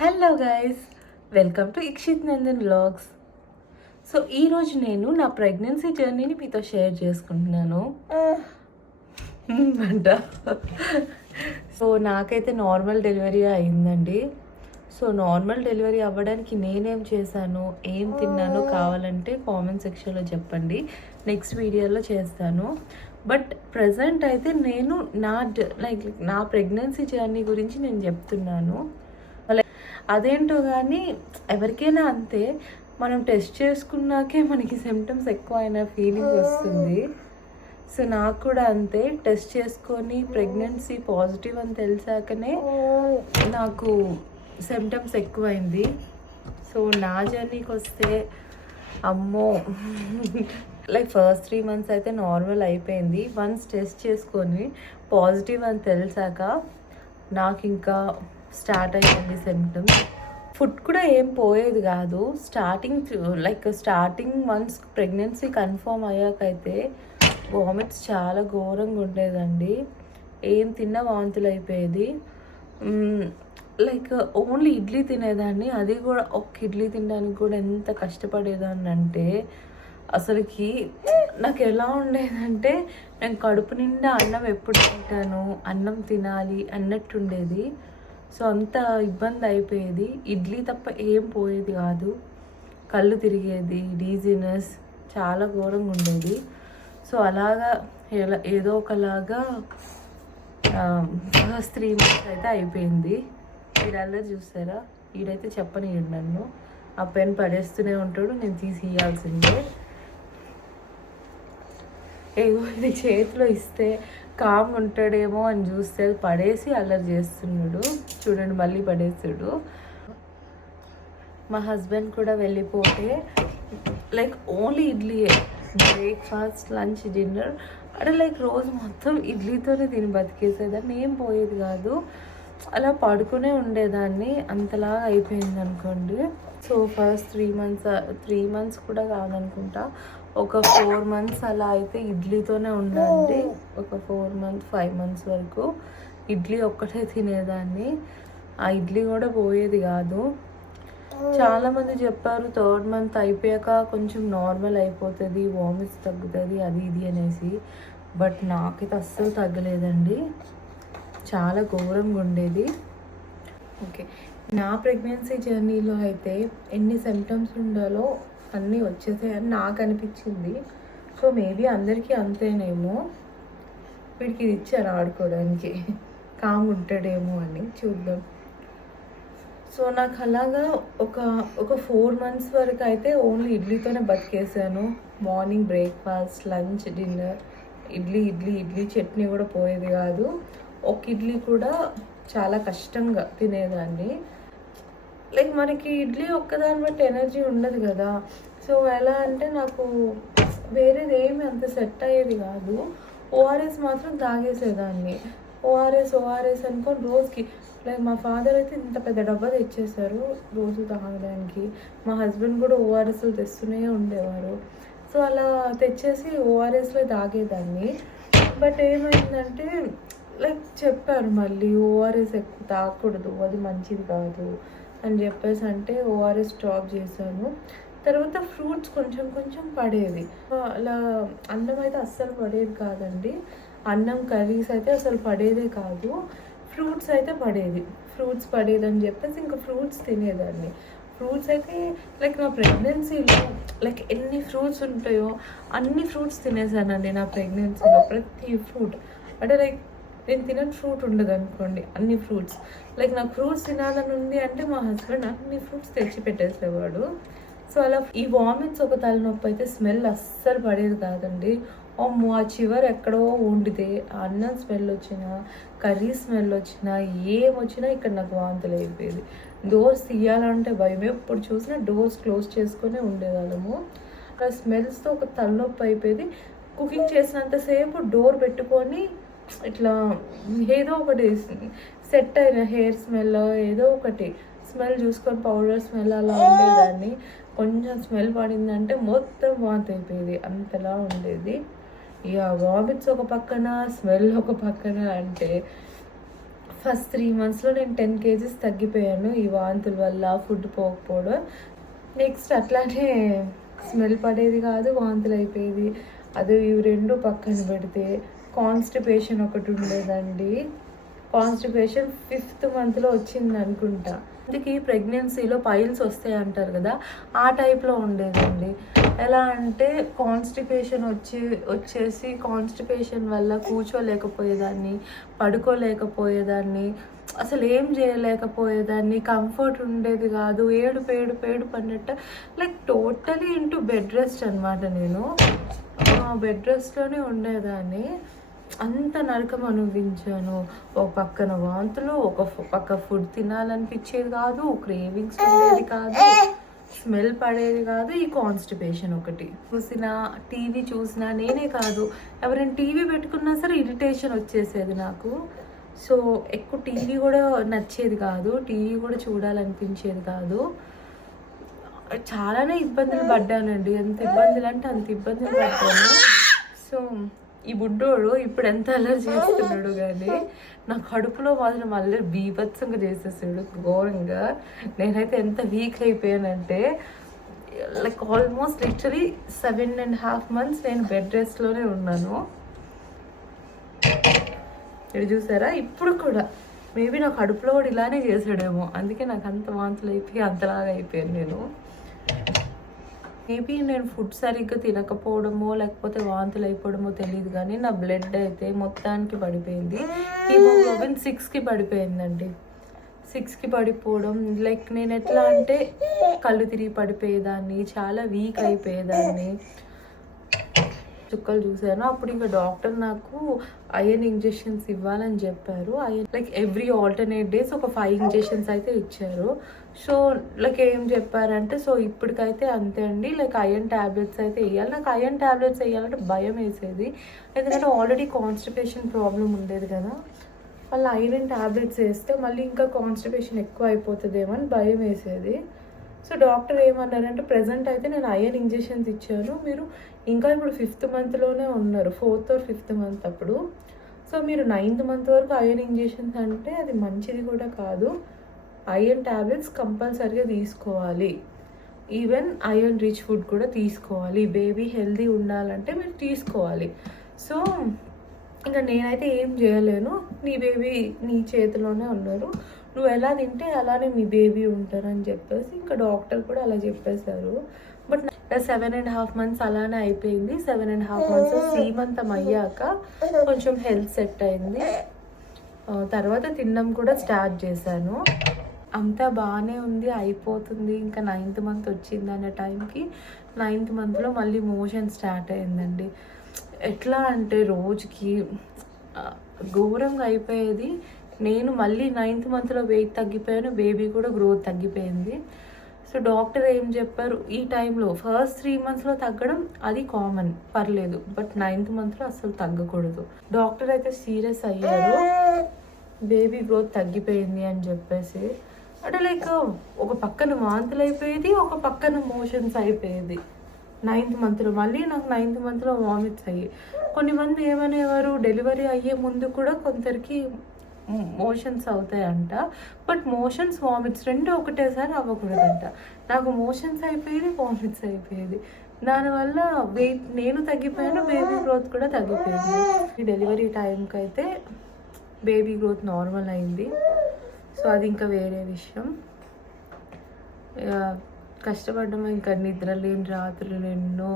Hello guys, welcome to Ikshith Nandan vlogs. So ఈరోజు నేను నా ప్రెగ్నెన్సీ జర్నీని మీతో షేర్ చేసుకుంటున్నాను అంట. సో నాకైతే నార్మల్ డెలివరీ అయిందండి. సో నార్మల్ డెలివరీ అవ్వడానికి నేనేం చేశాను, ఏం తిన్నానో కావాలంటే కామెంట్ సెక్షన్లో చెప్పండి, నెక్స్ట్ వీడియోలో చేస్తాను. బట్ ప్రజెంట్ అయితే నేను నా ప్రెగ్నెన్సీ జర్నీ గురించి నేను చెప్తున్నాను. అదేంటో కానీ ఎవరికైనా అంతే, మనం టెస్ట్ చేసుకున్నాకే మనకి సిమ్టమ్స్ ఎక్కువ అయిన ఫీలింగ్ వస్తుంది. సో నాకు కూడా అంతే, టెస్ట్ చేసుకొని ప్రెగ్నెన్సీ పాజిటివ్ అని తెలిసాకనే నాకు సిమ్టమ్స్ ఎక్కువైంది. సో నా జర్నీకి వస్తే అమ్మో, ఫస్ట్ 3 months అయితే నార్మల్ అయిపోయింది. వన్స్ టెస్ట్ చేసుకొని పాజిటివ్ అని తెలిసాక నాకు ఇంకా స్టార్ట్ అయ్యింది సిమ్టమ్స్. ఫుడ్ కూడా ఏం పోయేది కాదు. స్టార్టింగ్ వన్స్ ప్రెగ్నెన్సీ కన్ఫర్మ్ అయ్యాకైతే వామిట్స్ చాలా ఘోరంగా ఉండేదండి. ఏం తిన్నా వాంతులు అయిపోయేది. ఓన్లీ ఇడ్లీ తినేదాన్ని, అది కూడా ఒక ఇడ్లీ తినడానికి కూడా ఎంత కష్టపడేదాన్ని అంటే అసలుకి నాకు ఎలా ఉండేదంటే నేను కడుపు నిండా అన్నం ఎప్పుడు తింటాను, అన్నం తినాలి అన్నట్టుండేది. సో అంత ఇబ్బంది అయిపోయేది. ఇడ్లీ తప్ప ఏం పోయేది కాదు. కళ్ళు తిరిగేది, డీజినెస్ చాలా ఘోరంగా ఉండేది. సో అలాగా ఏదో ఒకలాగా 3 months అయితే అయిపోయింది. మీరు అలా చూస్తారా, ఈడైతే చెప్పనివ్వండి నన్ను, ఆ పెన్ పడేస్తూనే ఉంటాడు, నేను తీసి ఇవ్వాల్సిందే. ఏదో ఇది చేతిలో ఇస్తే కామ్ ఉంటాడేమో అని చూస్తే పడేసి అల్లరి చేస్తున్నాడు. చూడండి, మళ్ళీ పడేసాడు. మా హస్బెండ్ కూడా వెళ్ళిపోతే ఓన్లీ ఇడ్లీయే, బ్రేక్ఫాస్ట్, లంచ్, డిన్నర్ అంటే రోజు మొత్తం ఇడ్లీతోనే తిని బతికేసేదాన్ని. ఏం పోయేది కాదు, అలా పడుకునే ఉండేదాన్ని. అంతలాగా అయిపోయింది అనుకోండి. సో ఫస్ట్ 3 months కూడా కాదనుకుంటా, ఒక 4 months అలా అయితే ఇడ్లీతోనే ఉండండి. ఒక 5 months వరకు ఇడ్లీ ఒక్కటే తినేదాన్ని. ఆ ఇడ్లీ కూడా పోయేది కాదు. చాలామంది చెప్పారు 3rd month అయిపోయాక కొంచెం నార్మల్ అయిపోతుంది, వామిట్స్ తగ్గుతుంది, అది ఇది అనేసి. బట్ నాకైతే అస్సలు తగ్గలేదండి, చాలా ఘోరంగా ఉండేది. ఓకే, నా ప్రెగ్నెన్సీ జర్నీలో అయితే ఎన్ని సిమ్టమ్స్ ఉండాలో అన్నీ వచ్చేసాయని నాకు అనిపించింది. సో మేబీ అందరికీ అంతేనేమో. వీడికి ఇది ఇచ్చారు ఆడుకోవడానికి, కామ్ ఉంటాడేమో అని, చూద్దాం. సో నాకు అలాగా ఒక 4 months వరకు అయితే ఓన్లీ ఇడ్లీతోనే బతికేసాను. Morning breakfast, lunch, dinner idli idli idli chutney కూడా పోయేది కాదు. ఒక ఇడ్లీ కూడా చాలా కష్టంగా తినేదాన్ని. మనకి ఇడ్లీ ఒక్కదాన్ని బట్టి ఎనర్జీ ఉండదు కదా. సో ఎలా అంటే నాకు వేరేది ఏమి అంత సెట్ అయ్యేది కాదు. ఓఆర్ఎస్ మాత్రం తాగేసేదాన్ని. ఓఆర్ఎస్ అనుకొని రోజుకి మా ఫాదర్ అయితే ఇంత పెద్ద డబ్బా తెచ్చేసారు రోజు తాగడానికి. మా హస్బెండ్ కూడా ఓఆర్ఎస్లు తెస్తూనే ఉండేవారు. సో అలా తెచ్చేసి ఓఆర్ఎస్లో తాగేదాన్ని. బట్ ఏమైందంటే చెప్పారు మళ్ళీ ఓఆర్ఎస్ ఎక్కువ తాగకూడదు, అది మంచిది కాదు అని చెప్పేసి అంటే ఓఆర్ఎస్ స్టాప్ చేశాను. తర్వాత ఫ్రూట్స్ కొంచెం కొంచెం పడేది. అలా అన్నం అయితే అస్సలు పడేది కాదండి. అన్నం, కర్రీస్ అయితే అసలు పడేదే కాదు. ఫ్రూట్స్ అయితే పడేది. ఫ్రూట్స్ పడేదని చెప్పేసి ఇంకా ఫ్రూట్స్ తినేదాన్ని. ఫ్రూట్స్ అయితే నా ప్రెగ్నెన్సీలో ఎన్ని ఫ్రూట్స్ ఉంటాయో అన్ని ఫ్రూట్స్ తినేసానండి నా ప్రెగ్నెన్సీలో. ప్రతి ఫ్రూట్ అంటే నేను తినని ఫ్రూట్ ఉండదు అనుకోండి, అన్ని ఫ్రూట్స్. నాకు ఫ్రూట్స్ తినాలని ఉంది అంటే మా హస్బెండ్ అన్ని ఫ్రూట్స్ తెచ్చి పెట్టేసేవాడు. సో అలా ఈ వామిట్స్ ఒక తలనొప్పి అయితే స్మెల్ అస్సలు పడేది కాదండి. అమ్మో, ఆ చివరి ఎక్కడో వండితే అన్నం స్మెల్ వచ్చినా, కర్రీ స్మెల్ వచ్చినా, ఏం వచ్చినా ఇక్కడ నాకు వాంతులు అయిపోయేది. డోర్స్ తీయాలంటే భయం. ఎప్పుడు చూసినా డోర్స్ క్లోజ్ చేసుకొని ఉండేవాళ్ళము. ఆ స్మెల్స్తో ఒక తలనొప్పి అయిపోయేది. కుకింగ్ చేసినంతసేపు డోర్ పెట్టుకొని ఇట్లా ఏదో ఒకటి సెట్ అయిన హెయిర్ స్మెల్, ఏదో ఒకటి స్మెల్ చూసుకొని పౌడర్ స్మెల్ అలా ఉండేదాన్ని. కొంచెం స్మెల్ పడిందంటే మొత్తం వాంతి అయిపోయేది, అంతలా ఉండేది. ఇక వామిట్స్ ఒక పక్కన, స్మెల్ ఒక పక్కన అంటే ఫస్ట్ 3 మంత్స్లో నేను 10 kgs తగ్గిపోయాను ఈ వాంతుల వల్ల, ఫుడ్ పోకపోవడం. నెక్స్ట్ అట్లానే స్మెల్ పడేది కాదు, వాంతులు అయిపోయేది. అది ఇవి రెండు పక్కన పెడితే కాన్స్టిపేషన్ ఒకటి ఉండేదండి. కాన్స్టిపేషన్ 5th మంత్లో వచ్చింది అనుకుంటా. అందుకే ప్రెగ్నెన్సీలో పైల్స్ వస్తాయి అంటారు కదా, ఆ టైప్లో ఉండేదండి. ఎలా అంటే కాన్స్టిపేషన్ వచ్చేసి కాన్స్టిపేషన్ వల్ల కూర్చోలేకపోయేదాన్ని, పడుకోలేకపోయేదాన్ని, అసలు ఏం చేయలేకపోయేదాన్ని, కంఫర్ట్ ఉండేది కాదు, ఏడు పడినట్టు, like totally into bed rest అనమాట. నేను బెడ్ రెస్ట్లోనే ఉండేదాన్ని. అంత నరకం అనుభవించాను. ఒక పక్కన వాంతులు, ఒక పక్క ఫుడ్ తినాలనిపించేది కాదు, క్రేవింగ్స్ ఉండేది కాదు, స్మెల్ పడేది కాదు. ఈ కాన్స్టిపేషన్ ఒకటి. టీవీ చూసినా నేనే కాదు, ఎవరైనా టీవీ పెట్టుకున్నా సరే ఇరిటేషన్ వచ్చేసేది నాకు. సో ఎక్కువ టీవీ కూడా నచ్చేది కాదు, టీవీ కూడా చూడాలనిపించేది కాదు. చాలానే ఇబ్బందులు పడ్డానండి. ఎంత ఇబ్బందులు అంటే అంత ఇబ్బందులు పడ్డాను. సో ఈ బుడ్డోడు ఇప్పుడు ఎంత అల్లరి చేస్తున్నాడు కానీ నా కడుపులో మాత్రం అల్లరి బీభత్సంగా చేసేసాడు ఘోరంగా. నేనైతే ఎంత వీక్ అయిపోయానంటే లైక్ ఆల్మోస్ట్ లిటరలీ 7.5 months నేను బెడ్ రెస్ట్లోనే ఉన్నాను. ఇది చూసారా, ఇప్పుడు కూడా మేబీ నా కడుపులో కూడా ఇలానే చేసాడేమో, అందుకే నాకు అంత వాంతులు అయిపోయి అంతలాగా అయిపోయాను నేను. మేబీ నేను ఫుడ్ సరిగ్గా తినకపోవడమో లేకపోతే వాంతులు అయిపోవడమో తెలియదు కానీ నా బ్లడ్ అయితే మొత్తానికి పడిపోయింది. హిమోగ్లోబిన్ 6కి పడిపోయిందండి. 6కి పడిపోవడం లైక్ నేను ఎట్లా అంటే కళ్ళు తిరిగి పడిపోయేదాన్ని, చాలా వీక్ అయిపోయేదాన్ని. చుక్కలు చూశాను. అప్పుడు ఇంకా డాక్టర్ నాకు ఐరన్ ఇంజెక్షన్స్ ఇవ్వాలని చెప్పారు. లైక్ ఎవ్రీ ఆల్టర్నేట్ డేస్ ఒక 5 ఇంజెక్షన్స్ అయితే ఇచ్చారు. సో లైక్ ఏం చెప్పారంటే, సో ఇప్పటికైతే అంతే అండి, లైక్ ఐరన్ ట్యాబ్లెట్స్ అయితే వేయాలి. నాకు ఐరన్ ట్యాబ్లెట్స్ వేయాలంటే భయం వేసేది, ఎందుకంటే ఆల్రెడీ కాన్స్టిపేషన్ ప్రాబ్లం ఉండేది కదా. వాళ్ళు ఐరన్ ట్యాబ్లెట్స్ వేస్తే మళ్ళీ ఇంకా కాన్స్టిపేషన్ ఎక్కువ అయిపోతుందేమో అని భయం వేసేది. సో డాక్టర్ ఏమన్నారంటే, ప్రజెంట్ అయితే నేను ఐరన్ ఇంజెక్షన్స్ ఇచ్చాను, మీరు ఇంకా ఇప్పుడు 5th monthలోనే ఉన్నారు, 4th or 5th month అప్పుడు. సో మీరు 9th month వరకు ఐరన్ ఇంజెక్షన్స్ అంటే అది మంచిది కూడా కాదు. ఐరన్ ట్యాబ్లెట్స్ కంపల్సరీగా తీసుకోవాలి, ఈవెన్ ఐరన్ రిచ్ ఫుడ్ కూడా తీసుకోవాలి. బేబీ హెల్దీ ఉండాలంటే మీరు తీసుకోవాలి. సో ఇంకా నేనైతే ఏం చేయలేను, నీ బేబీ నీ చేతిలోనే ఉన్నారు, నువ్వు ఎలా తింటే అలానే మీ బేబీ ఉంటారని చెప్పేసి ఇంకా డాక్టర్ కూడా అలా చెప్పేశారు. బట్ 7.5 months అలానే అయిపోయింది. 7.5 months సీమంతం అయ్యాక కొంచెం హెల్త్ సెట్ అయింది. తర్వాత తినడం కూడా స్టార్ట్ చేశాను. అంతా బాగానే ఉంది, అయిపోతుంది. ఇంకా 9th month వచ్చింది అనే టైంకి 9th monthలో మళ్ళీ మోషన్ స్టార్ట్ అయిందండి. ఎట్లా అంటే రోజుకి ఘోరంగా అయిపోయేది. నేను మళ్ళీ 9th monthలో వెయిట్ తగ్గిపోయాను, బేబీ కూడా గ్రోత్ తగ్గిపోయింది. సో డాక్టర్ ఏం చెప్పారు, ఈ టైంలో ఫస్ట్ 3 monthsలో తగ్గడం అది కామన్, పర్లేదు, బట్ 9th monthలో అసలు తగ్గకూడదు. డాక్టర్ అయితే సీరియస్ అయ్యారు, బేబీ గ్రోత్ తగ్గిపోయింది అని చెప్పేసి. అంటే లైక్ ఒక పక్కన వాంతులు అయిపోయేది, ఒక పక్కన మోషన్స్ అయిపోయేది 9th monthలో. మళ్ళీ నాకు 9th monthలో వామిట్స్ అయ్యాయి. కొన్ని మంది ఏమనేవారు, డెలివరీ అయ్యే ముందు కూడా కొందరికి మోషన్స్ అవుతాయంట, బట్ మోషన్స్ వామిట్స్ రెండు ఒకటేసారి అవ్వకూడదంట. నాకు మోషన్స్ అయిపోయేది, వామిట్స్ అయిపోయేది. దానివల్ల వెయిట్ నేను తగ్గిపోయాను, బేబీ గ్రోత్ కూడా తగ్గిపోయింది. ఈ డెలివరీ టైంకి అయితే బేబీ గ్రోత్ నార్మల్ అయింది. సో అది ఇంకా వేరే విషయం. కష్టపడ్డాము, ఇంకా నిద్ర లేని రాత్రులు ఎన్నో,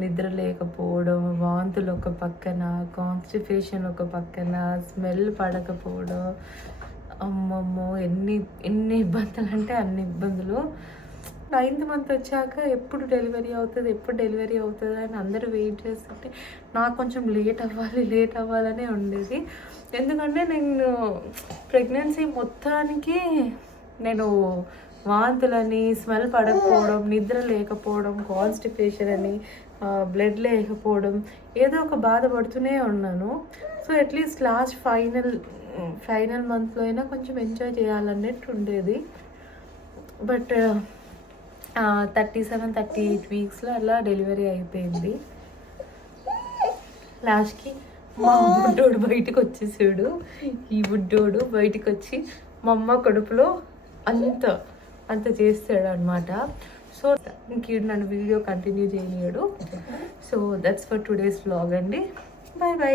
నిద్ర లేకపోవడం, వాంతులు ఒక పక్కన, కాన్స్టిపేషన్ ఒక పక్కన, స్మెల్ పడకపోవడం, అమ్మమ్మో ఎన్ని ఇబ్బందులు అంటే అన్ని ఇబ్బందులు. 9th month వచ్చాక ఎప్పుడు డెలివరీ అవుతుంది అని అందరూ వెయిట్ చేస్తుంటే నాకు కొంచెం లేట్ అవ్వాలనే ఉండేది. ఎందుకంటే నేను ప్రెగ్నెన్సీ మొత్తానికి నేను వాంతులని, స్మెల్ పడకపోవడం, నిద్ర లేకపోవడం, కాన్స్టిపేషన్ అని, బ్లడ్ లేకపోవడం, ఏదో ఒక బాధపడుతూనే ఉన్నాను. సో అట్లీస్ట్ లాస్ట్ ఫైనల్ మంత్లో అయినా కొంచెం ఎంజాయ్ చేయాలన్నట్టు ఉండేది. బట్ 37-38 weeksలో అలా డెలివరీ అయిపోయింది. లాస్ట్కి మా బుడ్డోడు బయటకు వచ్చేసాడు. ఈ బుడ్డోడు బయటకు వచ్చి మా అమ్మ కడుపులో అంత చేస్తాడు అనమాట. సో ఇంక నన్ను వీడియో కంటిన్యూ చేయనియడు. So that's for today's vlog అండి. Bye bye.